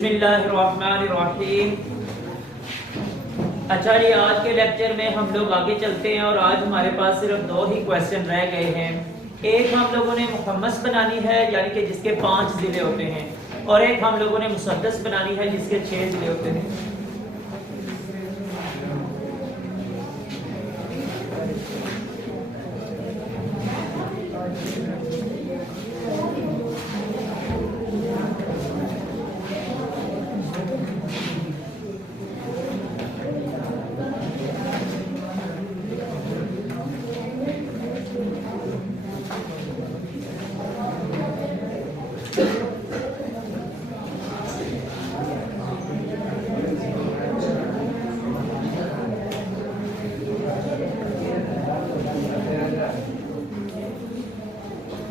बिस्मिल्लाहिर्रहमानिर्रहीम। अच्छा जी, आज के लेक्चर में हम लोग आगे चलते हैं और आज हमारे पास सिर्फ दो ही क्वेश्चन रह गए हैं। एक हम लोगों ने मुहम्मस बनानी है यानी कि जिसके 5 ज़िले होते हैं, और एक हम लोगों ने मुसद्दस बनानी है जिसके 6 ज़िले होते हैं।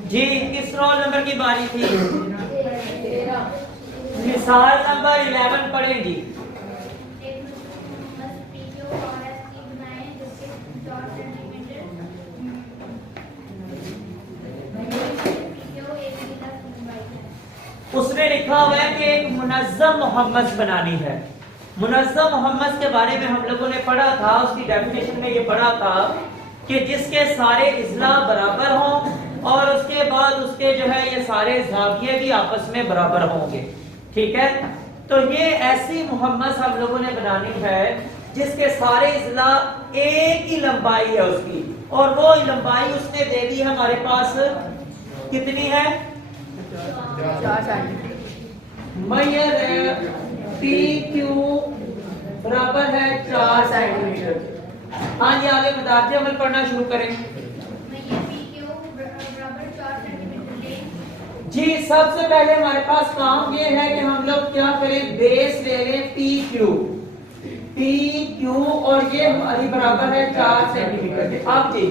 जी, किस रोल नंबर की बारी थी? मिसाल नंबर 11 पढ़ेंगी। उसने लिखा हुआ है कि एक मुनज़्ज़म मोहम्मस बनानी है। मुनज़्ज़म मोहम्मस के बारे में हम लोगों ने पढ़ा था, उसकी डेफिनेशन में ये पढ़ा था कि जिसके सारे इज़्ला बराबर हों और उसके बाद उसके जो है ये सारे ज़ाविये भी आपस में बराबर होंगे। ठीक है, तो ये ऐसी मोहम्मस हम लोगों ने बनानी है जिसके सारे इज़्ला एक ही लंबाई है उसकी, और वो लंबाई उसने दे दी हमारे पास कितनी है? 4 सेंटीमीटर। मैयर पी क्यू बराबर है 4 सेंटीमीटर। हाँ जी, आगे मदारज अमल पढ़ना शुरू करें। जी, सबसे पहले हमारे पास काम ये है कि हम लोग क्या करें, बेस ले लें पी क्यू, और ये हमारी बराबर है 4 सेंटीमीटर के। अब जी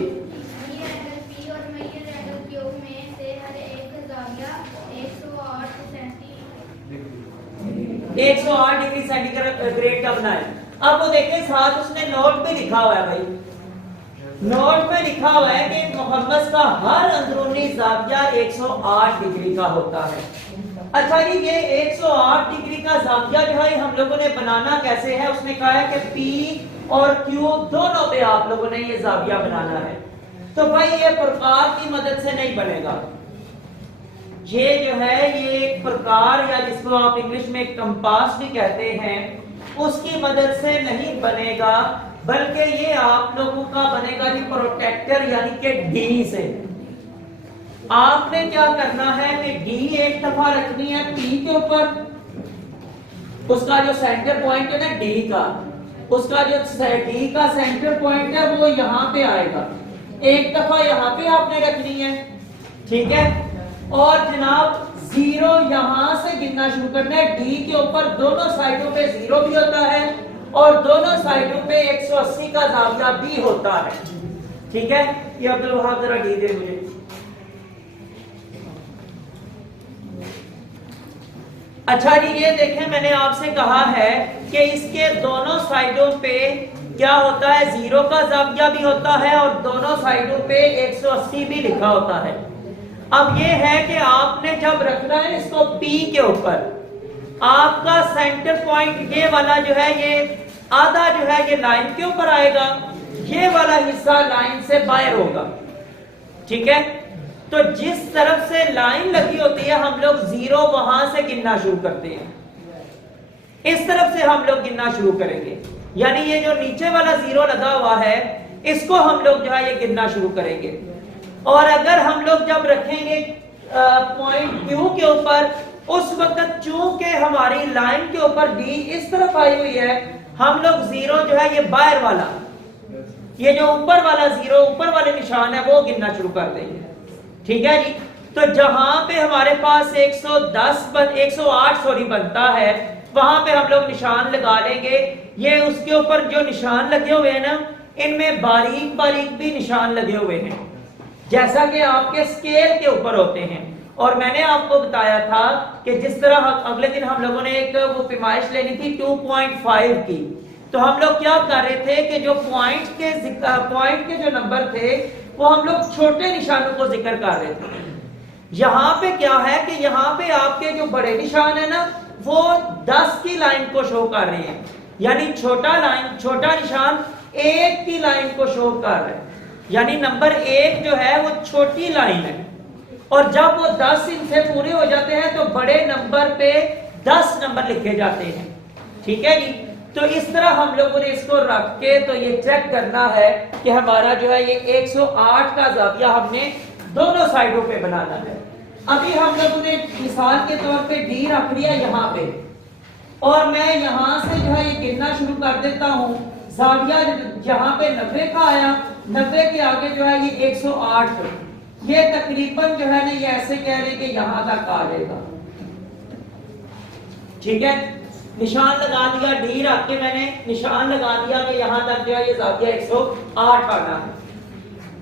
108 डिग्री सेंटीग्रेड का बनाए। अब वो देखें, साथ उसने नोट पे लिखा हुआ है भाई, नोट में लिखा हुआ है कि मोहम्मस का हर अंदरूनी ज़ाविया 108 डिग्री का होता है। अच्छा जी, ये 108 डिग्री का ज़ाविया जो है हम लोगों ने बनाना कैसे है? उसने कहा है कि P और Q दोनों पे आप लोगों ने ये ज़ाविया बनाना है। तो भाई ये प्रकार की मदद से नहीं बनेगा, ये जो है ये एक प्रकार या जिसको आप इंग्लिश में कंपास भी कहते हैं, उसकी मदद से नहीं बनेगा, बल्कि ये आप लोगों का बनेगा जी प्रोटेक्टर यानी कि डी से। आपने क्या करना है कि डी एक दफा रखनी है पी के ऊपर, उसका जो सेंटर पॉइंट है ना डी का, उसका जो डी का सेंटर पॉइंट है वो यहां पे आएगा, एक दफा यहां पे आपने रखनी है। ठीक है, और जनाब 0 यहां से गिनना शुरू करना है। डी के ऊपर दोनों साइडों पे 0 भी होता है और दोनों साइडों पे 180 का ज़ाविया भी होता है। ठीक है, ये अब्दुल वहाब जरा डी दे मुझे। अच्छा जी, ये देखें, मैंने आपसे कहा है कि इसके दोनों साइडों पे क्या होता है, 0 का ज़ाविया भी होता है और दोनों साइडों पे 180 भी लिखा होता है। अब ये है कि आपने जब रखना है इसको P के ऊपर, आपका सेंटर पॉइंट ये वाला जो है ये आधा जो है ये लाइन के ऊपर आएगा, ये वाला हिस्सा लाइन से बाहर होगा। ठीक है, तो जिस तरफ से लाइन लगी होती है हम लोग 0 वहां से गिनना शुरू करते हैं, इस तरफ से हम लोग गिनना शुरू करेंगे, यानी ये जो नीचे वाला 0 लगा हुआ है इसको हम लोग जो है ये गिनना शुरू करेंगे। और अगर हम लोग जब रखेंगे पॉइंट Q के ऊपर, उस वक्त चूंकि हमारी लाइन के ऊपर D इस तरफ आई हुई है, हम लोग 0 जो है ये बाहर वाला, ये जो ऊपर वाला 0 ऊपर वाले निशान है वो गिनना शुरू कर देंगे। ठीक है जी, तो जहां पे हमारे पास 108 बनता है वहां पे हम लोग निशान लगा लेंगे। ये उसके ऊपर जो निशान लगे हुए हैं ना, इनमें बारीक बारीक भी निशान लगे हुए हैं, जैसा कि आपके स्केल के ऊपर होते हैं। और मैंने आपको बताया था कि जिस तरह अगले दिन हम लोगों ने एक वो पैमाइश लेनी थी 2.5 की, तो हम लोग क्या कर रहे थे कि जो पॉइंट के जो नंबर थे वो हम लोग छोटे निशानों को जिक्र कर रहे थे। यहां पे क्या है कि यहां पे आपके जो बड़े निशान है ना वो 10 की लाइन को शो कर रहे हैं, यानी छोटा निशान 1 की लाइन को शो कर रहा है, यानी नंबर 1 जो है वो छोटी लाइन है, और जब वो 10 इनसे पूरे हो जाते हैं तो बड़े नंबर पे 10 नंबर लिखे जाते हैं। ठीक है जी। तो इस तरह हम लोगों ने इसको रख के तो ये चेक करना है कि हमारा जो है ये 108 का जाविया हमने दोनों साइडों पे बनाना है। अभी हम लोगों ने मिसाल के तौर पे डी रख लिया यहाँ पे, और मैं यहाँ से जो है ये गिनना शुरू कर देता हूँ। जाविया यहाँ पे 90 का आया, 90 के आगे जो है ये 108, ये तकरीबन जो है ना ये ऐसे कह रहे कि यहाँ तक आ जाएगा। ठीक है, निशान लगा दिया, डी रख के मैंने निशान लगा दिया कि यहाँ तक जो है ये जाविया 108 आना है।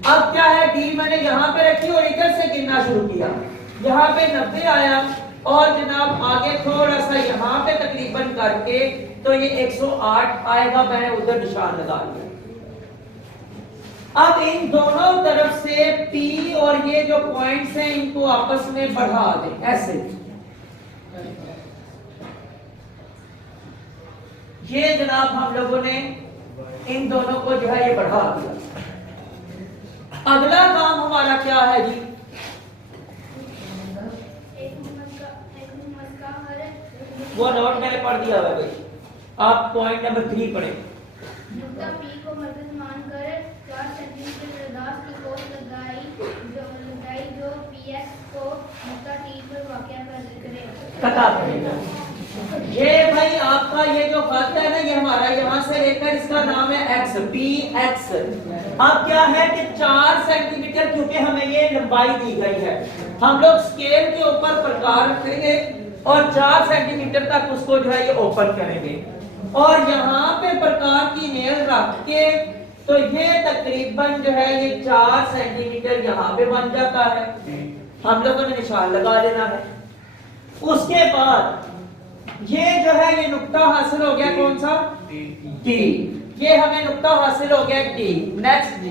अब क्या है, डी मैंने यहाँ पे रखी और इधर से गिनना शुरू किया, यहाँ पे 90 आया, और जनाब आगे थोड़ा सा यहाँ पे तकरीबन करके तो ये 108 आएगा, मैंने उधर निशान लगा दिया। अब इन दोनों तरफ से P और ये जो पॉइंट्स हैं इनको आपस में बढ़ा दें ऐसे। ये जनाब हम लोगों ने इन दोनों को जो है ये बढ़ा दिया। अगला काम हमारा क्या है जी, वो नोट मैंने पढ़ दिया है भाई, आप पॉइंट नंबर 3 पढ़े। नुक्ता P को मरकज मानकर 4 सेंटीमीटर रदास की कोस लगाई जो PX को नुक्ता T पर वाक़या करे। कता करेगा। ये भाई आपका ये जो खत है ना, ये हमारा यहाँ से लेकर इसका नाम है x, PX। अब क्या है कि 4 सेंटीमीटर, क्योंकि हमें ये लंबाई दी गई है, हम लोग स्केल के ऊपर प्रकार रखेंगे और 4 सेंटीमीटर तक उसको जो है ये ओपन करेंगे, और यहाँ पे प्रकार की नेल रख के तो ये तकरीबन जो है ये 4 सेंटीमीटर यहाँ पे बन जाता है। हम लोगों ने निशान लगा लेना है। उसके बाद ये जो है ये नुक्ता हासिल हो गया, कौन सा, टी। ये हमें नुक्ता हासिल हो गया टी। नेक्स्ट जी,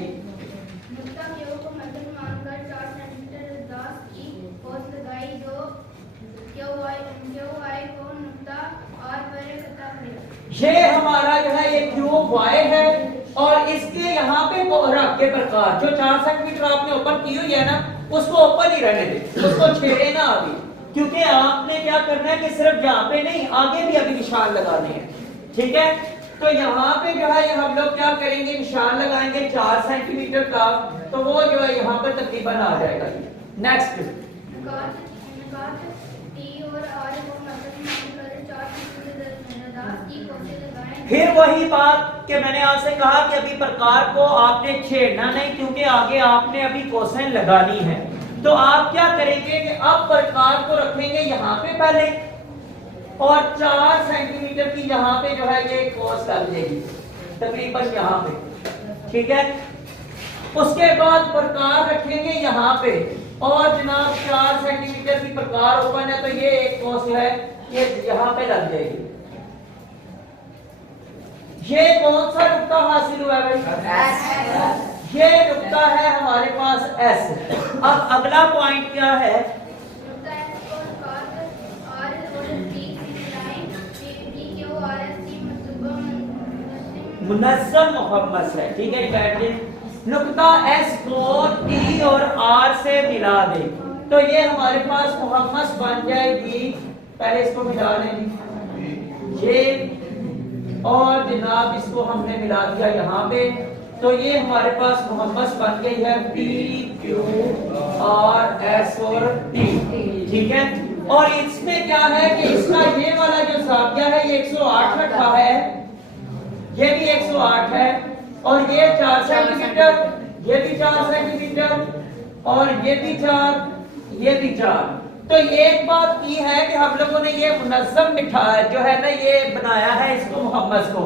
नुक्ता Q को मरकज मानकर 4 सेंटीमीटर रदास की कोस लगाई जो QI को नुक्ता R पर कता करे। ये हमारा जो है ये क्यूब वाई है, और इसके यहाँ पे रख के प्रकार जो 4 सेंटीमीटर आपने ओपन की हुई है ना, उसको ओपन ही रहने दे, उसको छेड़े ना अभी, क्योंकि आपने क्या करना है कि सिर्फ यहाँ पे नहीं आगे भी अभी निशान लगाने हैं। ठीक है, तो यहाँ पे जो है हम लोग क्या करेंगे, निशान लगाएंगे 4 सेंटीमीटर का, तो वो जो है यहाँ पे तकरीबन आ जाएगा। नेक्स्ट, नुकात T और R को मरकज मानकर 4 सेंटीमीटर रदास की कोसें लगाएं। फिर वही बात कि मैंने आपसे कहा कि अभी प्रकार को आपने छेड़ना नहीं, क्योंकि आगे आपने अभी कोसें लगानी है। तो आप क्या करेंगे कि अब प्रकार को रखेंगे यहाँ पे पहले, और 4 सेंटीमीटर की यहाँ पे जो है ये कोस लग जाएगी तकरीबन यहाँ पे। ठीक है, उसके बाद प्रकार रखेंगे यहाँ पे, और जनाब 4 सेंटीमीटर की प्रकार ओपन है, तो ये एक कोस है ये यहाँ पे लग जाएगी। ये कौन सा नुक्ता हासिल हुआ है भाई, ये नुक्ता है हमारे पास S। अब अगला पॉइंट क्या है, नुक्ता S को नुकात R और T से मिलाएं। PQRS मुनज़्ज़म मुहम्मस है। ठीक है, बैठिए। नुक्ता S को T और R से मिला दे, तो ये हमारे पास मुहम्मस बन जाएगी। पहले इसको मिला लेंगे ये, और जनाब इसको हमने मिला दिया यहाँ पे, तो ये हमारे पास मुहम्मस बन गई है P, Q, R, S और T। ठीक है, और इसमें क्या है कि इसका ये वाला जो जाविया है ये 108 रखा है, ये भी 108 है, और ये 4 सेंटीमीटर, ये भी 4 सेंटीमीटर, और ये भी 4, ये भी 4। तो एक बात की है कि हम लोगों ने ये मुनज़्ज़म मिठाई जो है ना ये बनाया है इसको मुहम्मस को,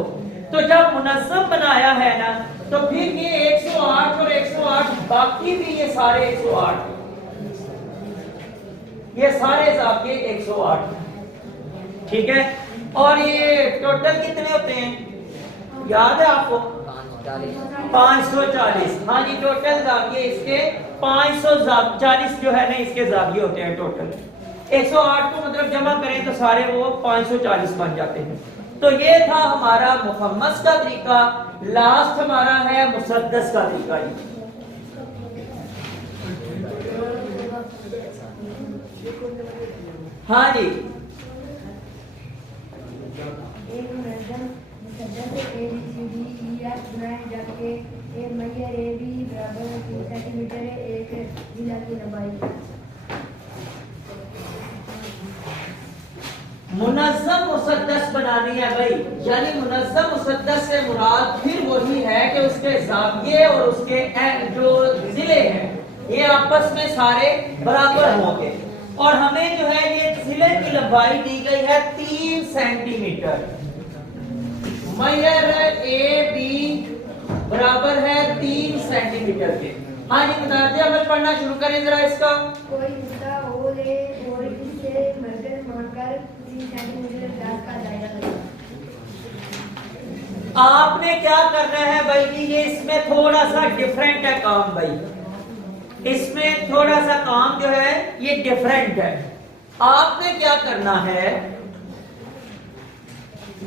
तो जब मुनज़्ज़म बनाया है ना, तो फिर ये 108 और 108 बाकी भी ये सारे 108, ये सारे जाविये 108। ठीक है, और ये टोटल कितने होते हैं याद है आपको, 540। हाँ जी, टोटल जाविये इसके 540 जो है ना इसके जाविये होते हैं टोटल। 108 को मतलब जमा करें तो सारे वो 540 बन जाते हैं। तो ये था हमारा मुखम्मस का तरीका। लास्ट हमारा है मुसद्दस का तरीका। हाँ जी, एक मुनज़्ज़म मुसद्दस ABCDEF बनाए जबकि एक मैयर AB बराबर 3 सेंटीमीटर है, एक जिला की लंबाई। मुनज़्ज़म मुसद्दस बनानी है भाई, यानी मुनज़्ज़म मुसद्दस से मुराद फिर वही है कि उसके ज़ाविये और उसके जो जिले हैं ये आपस में सारे बराबर होंगे। और हमें जो है ये जिले की लंबाई दी गई है 3 सेंटीमीटर। मैयर AB बराबर है 3 सेंटीमीटर के। हाँ जी बता दिया, हमें पढ़ना शुरू करें जरा इसका। कोई नुक्ता O ले और इससे मरकज मानकर 3 सेंटीमीटर व्यास का दायरा लगाएं। आपने क्या करना है भाई कि ये इसमें थोड़ा सा डिफरेंट है काम भाई, इसमें थोड़ा सा काम जो है ये डिफरेंट है। आपने क्या करना है,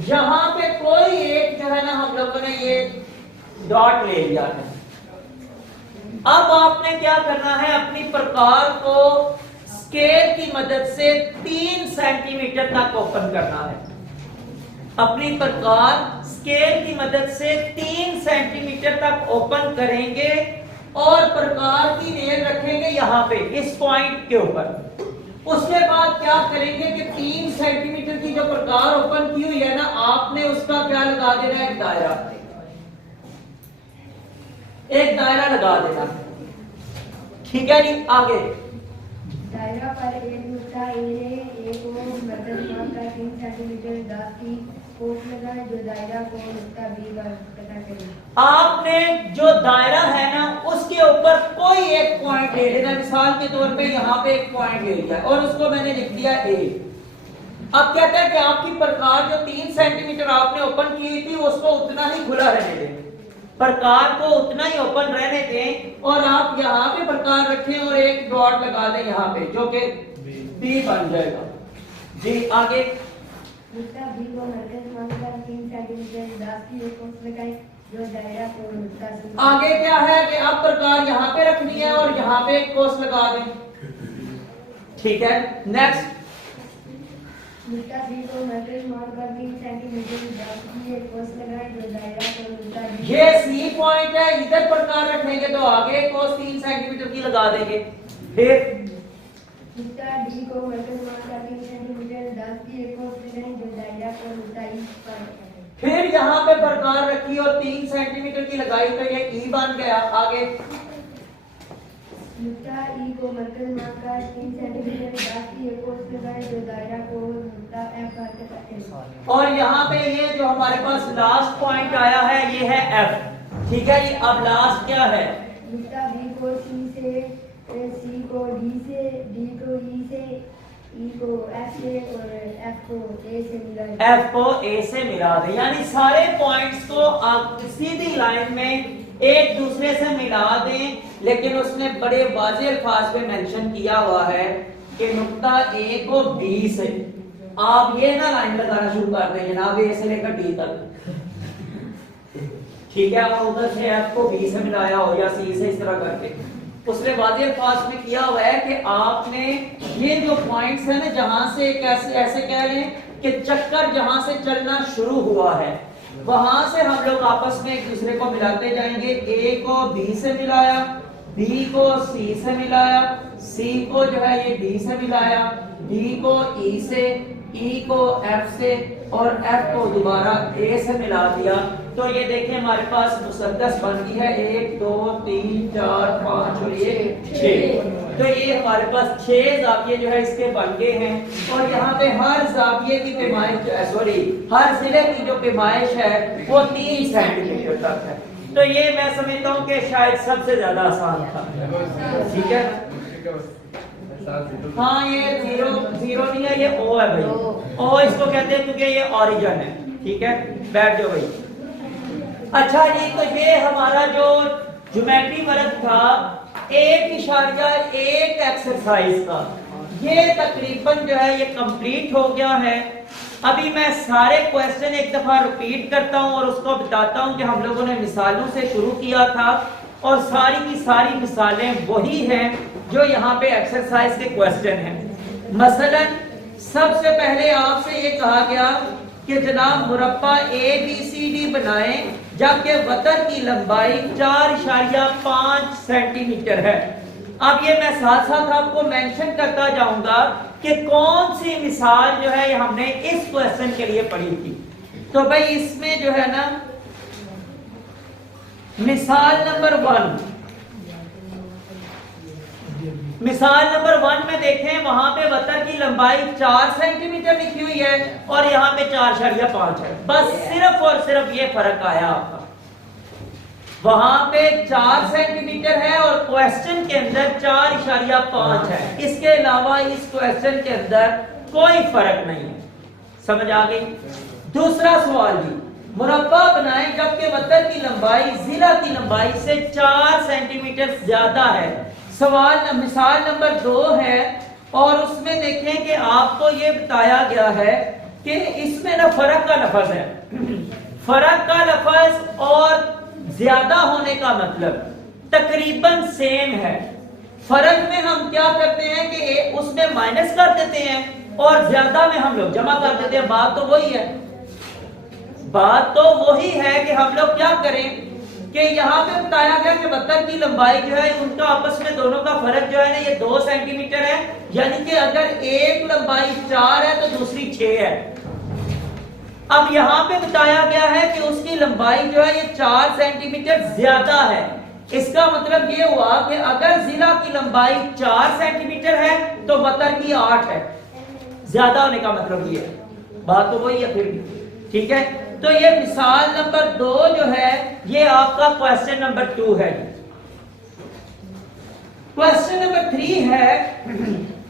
यहां पे कोई एक जो है ना हम लोगों ने ये डॉट ले लिया है। अब आपने क्या करना है, अपनी प्रकार को स्केल की मदद से 3 सेंटीमीटर तक ओपन करना है। अपनी प्रकार स्केल की मदद से 3 सेंटीमीटर तक ओपन करेंगे और प्रकार की रेल रखेंगे यहां पे इस पॉइंट के ऊपर। उसके बाद क्या करेंगे कि 3 सेंटीमीटर की जो प्रकार ओपन की हुई है ना, आपने उसका क्या लगा देना है, एक दायरा, एक दायरा लगा देना। ठीक है जी, आगे दायरा पर एक नुक्ता A ले, एक को मरकज मानकर 3 सेंटीमीटर व्यास की कोट लगाएं जो दायरा को नुक्ता B पर पता करें। आपने जो दायरा है ना उसके ऊपर कोई एक पॉइंट ले लेना। मिसाल के तौर पे यहाँ पे एक पॉइंट ले लिया और उसको मैंने लिख दिया A। अब कहता है कि आपकी प्रकार जो 3 सेंटीमीटर आपने ओपन की हुई थी उसको उतना ही खुला रहने दें, प्रकार को उतना ही ओपन रहने दें और आप यहाँ पे प्रकार रखें और एक डॉट लगा दें यहाँ पे जो कि B बन जाएगा। जी आगे, नुक्ता B को मरकज मानकर 3 सेंटीमीटर व्यास की एक कोट लगाएं जो दायरा को नुक्ता C। आगे क्या है कि अब प्रकार यहाँ पे रखनी है और यहाँ पे एक कोस लगा दें। ठीक है, नेक्स्ट, नुक्ता B को मरकज मानकर 3 सेंटीमीटर व्यास की एक कोस लगाएं जो दायरा को नुक्ता D। ये सी पॉइंट है, इधर प्रकार रखेंगे तो आगे कोस 3 सेंटीमीटर की लगा देंगे। फिर नुक्ता D को मरकज मानकर 3 सेंटीमीटर व्यास की एक कोस लगाएं जो दायरा को नुक्ता E पर रखें। फिर यहाँ पे प्रकार रखी और 3 सेंटीमीटर की लगाई तो ये ई बन गया। आगे नुक्ता E को मरकज मानकर 3 सेंटीमीटर व्यास की एक कोस लगाएं जो दायरा को नुक्ता F पर रखें। और यहाँ पे ये जो हमारे पास लास्ट पॉइंट आया है ये है एफ। ठीक है जी, अब लास्ट क्या है, नुक्ता B को C से, C को D से, D को E से, E को F से और F को A से मिलाएं। एफ को ए से मिला दे, यानी सारे पॉइंट्स को आप सीधी लाइन में एक दूसरे से मिला दें। लेकिन उसने बड़े वाज़ेह अल्फाज में मेंशन किया हुआ है कि नुक्ता ए को बी से, आप ये ना लाइन लगाना शुरू कर दें जनाब ए से लेकर डी तक। ठीक है, और उधर से एफ को बी से मिलाया हो या सी से, इस तरह करके उसने वाज़ेह अल्फाज में किया हुआ है कि आपने ये जो पॉइंट्स है ना जहां से कैसे ऐसे कह लें कि चक्कर जहां से चलना शुरू हुआ है वहां से हम लोग आपस में एक दूसरे को मिलाते जाएंगे। ए को बी से मिलाया, बी को सी से मिलाया, सी को जो है ये डी से मिलाया, डी को ई से, ई को एफ से और एफ को दोबारा ए से मिला दिया। तो ये देखिए हमारे पास मुसद्दस बन गई है 1 2 3 4 5 और ये 6। तो ये हमारे पास 6 जाविये जो है इसके बन गए हैं। और यहाँ पे हर जाविये की पैमाइश, सॉरी हर जिले की जो पैमाइश है वो 3 सेंटीमीटर तक है। तो ये मैं समझता हूँ कि शायद सबसे ज्यादा आसान था। ठीक है, हाँ ये जीरो नहीं है, ये ओ है भाई। ओ इसको कहते हैं क्योंकि ये ओरिजिन है। ठीक है, बैठ जाओ भाई। अच्छा जी, तो ये हमारा जो ज्योमेट्री वर्क था 1.1 एक्सरसाइज का, ये तकरीबन जो है ये कंप्लीट हो गया है। अभी मैं सारे क्वेश्चन एक दफा रिपीट करता हूं और उसको बताता हूं कि हम लोगों ने मिसालों से शुरू किया था और सारी की सारी मिसालें वही हैं जो यहाँ पे एक्सरसाइज के क्वेश्चन हैं। मसलन सबसे पहले आपसे ये कहा गया कि जनाब मुरब्बा ABCD बनाएं जबकि वतर की लंबाई 4.5 सेंटीमीटर है। अब ये मैं साथ साथ आपको मेंशन करता जाऊंगा कि कौन सी मिसाल जो है ये हमने इस क्वेश्चन के लिए पढ़ी थी। तो भाई इसमें जो है ना मिसाल नंबर 1, मिसाल नंबर 1 में देखें वहां पे वतर की लंबाई 4 सेंटीमीटर लिखी हुई है और यहाँ पे 4.5 है। बस सिर्फ और सिर्फ ये फर्क आया आपका, वहां पे 4 सेंटीमीटर है और क्वेश्चन के अंदर 4.5 है। इसके अलावा इस क्वेश्चन के अंदर कोई फर्क नहीं है। समझ आ गई? दूसरा सवाल जी, मुरब्बा बनाएं जबकि वतर की लंबाई जिला की लंबाई से 4 सेंटीमीटर ज्यादा है। सवाल मिसाल नंबर 2 है और उसमें देखें कि आपको ये बताया गया है कि इसमें ना फर्क का लफ्ज है। फर्क का लफ्ज और ज्यादा होने का मतलब तकरीबन सेम है। फर्क में हम क्या करते हैं कि उसमें माइनस कर देते हैं और ज्यादा में हम लोग जमा कर देते हैं। बात तो वही है, बात तो वही है कि हम लोग क्या करें कि यहाँ पे बताया गया कि वतर की लंबाई जो है उनका आपस में दोनों का फर्क जो है ना ये 2 सेंटीमीटर है, यानी कि अगर एक लंबाई 4 है तो दूसरी 6 है। अब यहाँ पे बताया गया है कि उसकी लंबाई जो है ये 4 सेंटीमीटर ज्यादा है। इसका मतलब ये हुआ कि अगर जिला की लंबाई 4 सेंटीमीटर है तो वतर की 8 है। ज्यादा होने का मतलब ये है, बात तो वही है फिर भी, ठीक है। तो ये मिसाल नंबर 2 जो है ये आपका क्वेश्चन नंबर 2 है। क्वेश्चन नंबर 3 है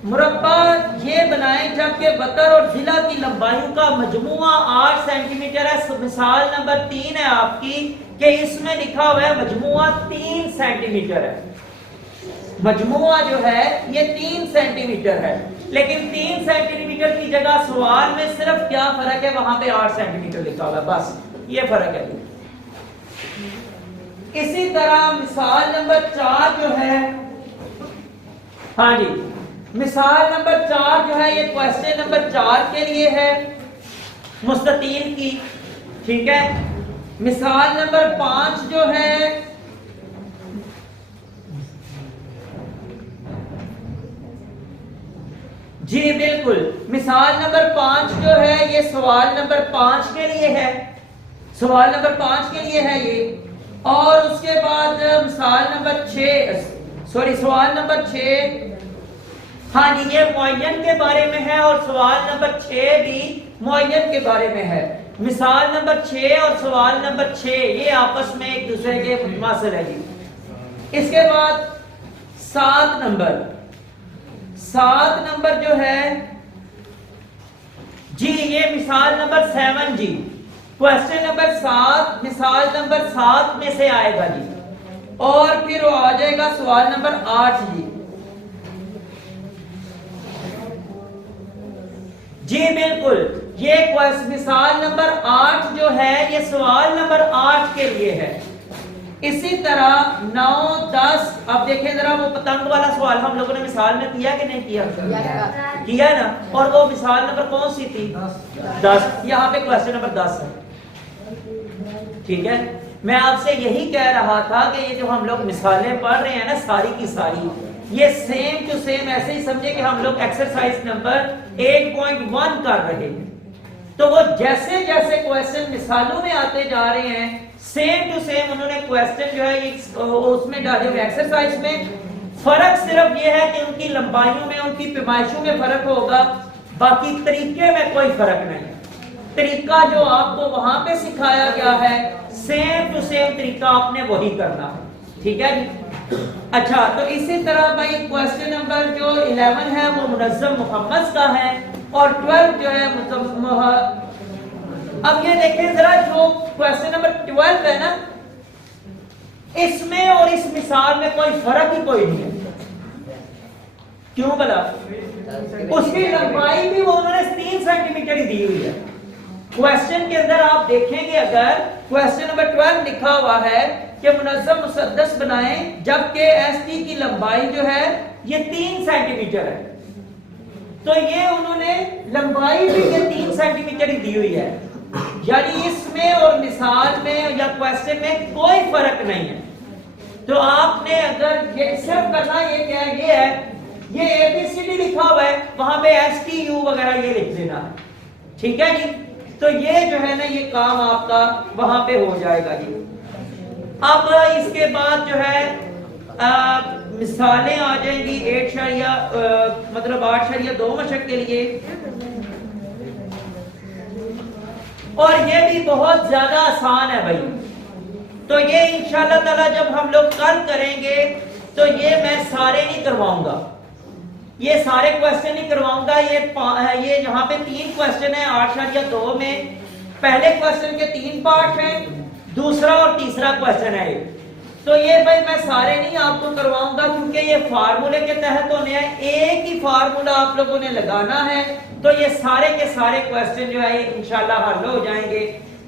मुरब्बा ये बनाएं जबकि वतर और जिला की लंबाइयों का मजमुआ 8 सेंटीमीटर है। मिसाल नंबर 3 है आपकी कि इसमें लिखा हुआ है मजमुआ 3 सेंटीमीटर है। मजमुआ जो है ये 3 सेंटीमीटर है, लेकिन 3 सेंटीमीटर की जगह सवाल में सिर्फ क्या फर्क है, वहां पे 8 सेंटीमीटर लिखा हुआ है, बस ये फर्क है। इसी तरह मिसाल नंबर 4 जो है, हाँ जी, मिसाल नंबर 4 जो है ये क्वेश्चन नंबर 4 के लिए है मुस्ततील की, ठीक है। मिसाल नंबर 5 जो है जी बिल्कुल, मिसाल नंबर 5 जो है ये सवाल नंबर 5 के लिए है, सवाल नंबर 5 के लिए है ये। और उसके बाद मिसाल नंबर 6 सवाल नंबर 6, हाँ जी, ये मुअय्यन के बारे में है और सवाल नंबर 6 भी मुअय्यन के बारे में है। मिसाल नंबर 6 और सवाल नंबर 6 ये आपस में एक दूसरे के मुतमासिल है जी। इसके बाद 7 नंबर जो है जी ये मिसाल नंबर 7 जी, क्वेश्चन नंबर 7 मिसाल नंबर 7 में से आएगा जी। और फिर वो आ जाएगा सवाल नंबर 8 जी बिल्कुल, ये मिसाल नंबर 8 जो है ये सवाल नंबर 8 के लिए है। इसी तरह 9, 10, अब देखें जरा वो पतंग वाला सवाल हम लोगों ने मिसाल में किया कि नहीं किया? किया ना। और वो मिसाल नंबर कौन सी थी? 10। यहाँ पे क्वेश्चन नंबर 10 है, ठीक है। मैं आपसे यही कह रहा था कि ये जो हम लोग मिसालें पढ़ रहे हैं ना सारी की सारी ये सेम टू सेम ऐसे ही समझे कि हम लोग एक्सरसाइज नंबर 8.1 कर रहे हैं। तो वो जैसे जैसे क्वेश्चन मिसालों में आते जा रहे हैं सेम टू सेम उन्होंने क्वेश्चन जो है उसमें डाले हुए एक्सरसाइज में। फर्क सिर्फ ये है कि उनकी लंबाइयों में उनकी पैमाइशों में फर्क होगा, बाकी तरीके में कोई फर्क नहीं। तरीका जो आपको वहां पे सिखाया गया है सेम टू सेम तरीका आपने वही करना है, ठीक है जी। अच्छा, तो इसी तरह भाई क्वेश्चन नंबर जो 11 है वो मुनज़्ज़म मुहम्मद का है और 12 जो है अब ये देखें जरा जो क्वेश्चन नंबर 12 है ना इसमें और इस मिसाल में कोई फर्क ही कोई नहीं है। क्यों भला? उसकी लंबाई भी वो उन्होंने 3 सेंटीमीटर ही दी हुई है। क्वेश्चन के अंदर आप देखेंगे, अगर क्वेश्चन नंबर 12 लिखा हुआ है कि मुनज़्ज़म मुसद्दस बनाएं, जबकि एसटी की लंबाई जो है ये 3 सेंटीमीटर है, तो ये उन्होंने लंबाई भी ये 3 सेंटीमीटर ही दी हुई है। यानी इसमें और मिसाल में या क्वेश्चन में कोई फर्क नहीं है। तो आपने अगर ये सिर्फ करना ये क्या है, ये है ये ABCD लिखा हुआ है, वहां पे STU वगैरह ये लिख देना है, ठीक है जी। तो ये जो है ना ये काम आपका वहां पे हो जाएगा जी। अब इसके बाद जो है मिसालें आ जाएंगी 8.2 मशक के लिए, और ये भी बहुत ज्यादा आसान है भाई। तो ये इंशाल्लाह ताला जब हम लोग कल करेंगे तो ये मैं सारे नहीं करवाऊंगा, ये सारे क्वेश्चन नहीं करवाऊंगा। ये यहाँ पे 3 क्वेश्चन है 8.2 में। पहले क्वेश्चन के 3 पार्ट हैं, दूसरा और तीसरा क्वेश्चन है। तो ये भाई मैं सारे नहीं आपको करवाऊंगा, क्योंकि ये फार्मूले के तहत होने हैं, एक ही फार्मूला आप लोगों ने लगाना है। तो ये सारे के सारे क्वेश्चन जो है इंशाल्लाह हल हो जाएंगे।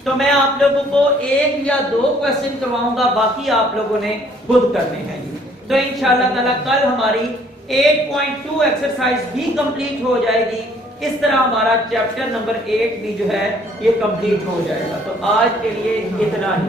तो मैं आप लोगों को 1 या 2 क्वेश्चन करवाऊंगा, बाकी आप लोगों ने खुद करने हैं। तो इंशाल्लाह ताला कल हमारी 8.2 एक्सरसाइज भी कंप्लीट हो जाएगी। इस तरह हमारा चैप्टर नंबर 8 भी जो है ये कंप्लीट हो जाएगा। तो आज के लिए इतना ही।